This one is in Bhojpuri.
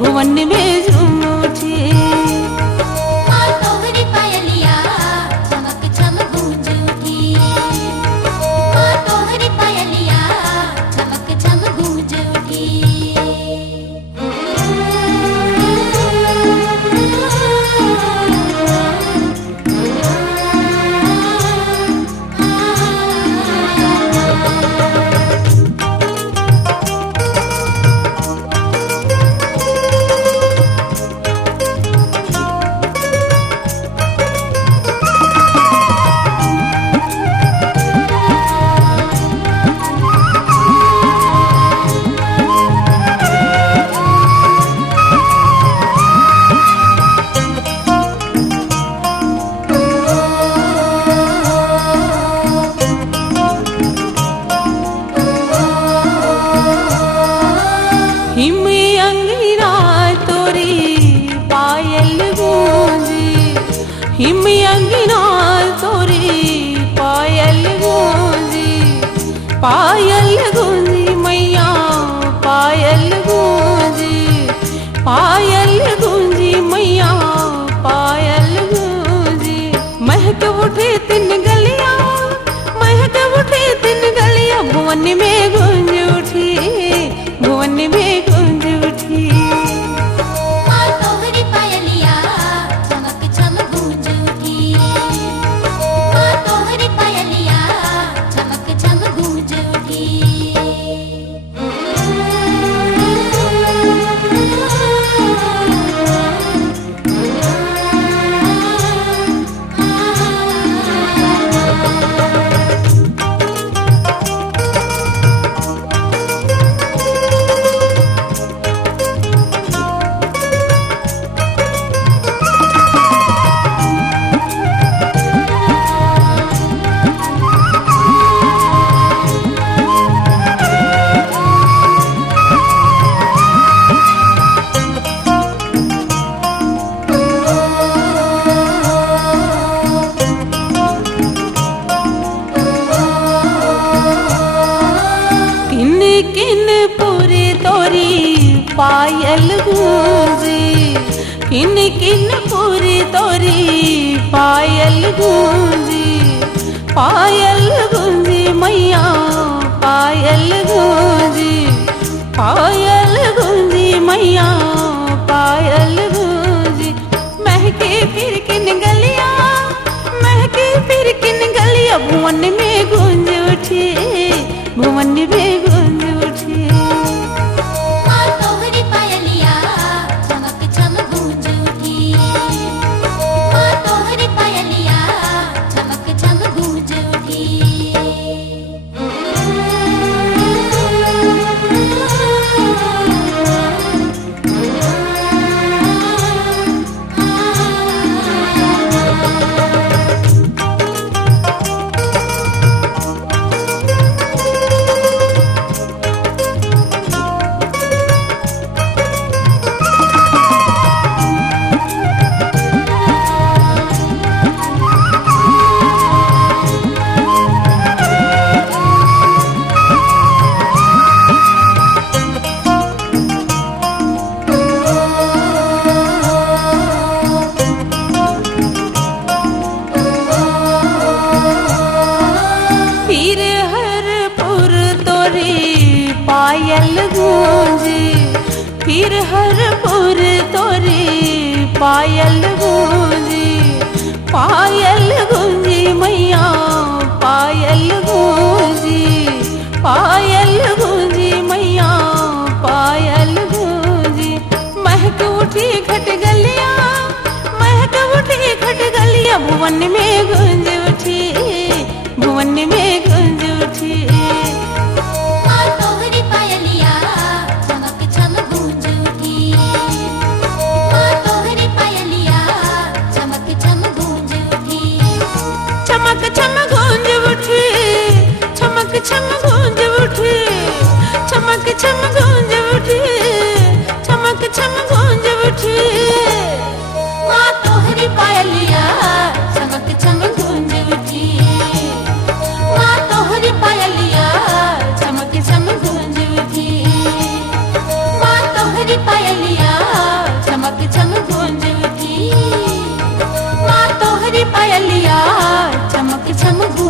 भुवन में झूम उठी। तोहरी पायलिया चमक चम गूंज उठी। तोहरी पायलिया चमक चम गूंज उठी। हिमी अंगीरा तोरी पायल गूंजी, हिमी अंगीरा तोरी पायल गूंजी, पायल गूंजी मैया पायल गूंजी, पायल गूंजी मैया पायल गूंजी। महक उठे तीन गलियां, महक उठे तीन गलियां, भुवन में गूंज उठी, भुवन में गूंज उठी। तोहरी पायलिया चमक चम गूंज उठी। तोहरी पायलिया चमक चम गूंज उठी। किन पूरी तोरी पायल गूंजी, किन पूरी तोरी पायल गूंजी, पायल गूंजी मैया पायल गूंजी, पायल गूंजी मैया पायल गूंजी। महके फिर किन गलियां, महके फिर किन गलियां, भुवन में गूंज उठी, भुवन में गूंज उठी। तोहरी पायलिया चमक चम गूंज उठी। तोहरी पायलिया चमक चम गूंज उठी। पायल गूंजी, फिर हरपुर तोरी पायल गूंजी, पायल गूंजी मैया पायल गूंजी, पायल गूंजी मैया पायल गूंजी। महक उठी घट गलियां, महक उठी घट गलियां, भुवन में गूंज उठी, भुवन में गूंज उठी। तोहरी पायलिया चमक चम गूंज उठी। तोहरी पायलिया चमक चम गूंज उठी। चमक चम गूंज उठी, चमक चम गूंज उठी, चमक चम गूंज उठी, चमक चम गूंज उठी। तोहरी पायलिया चमक चम गूंज उठी। कोयलिया चमक छम गूंज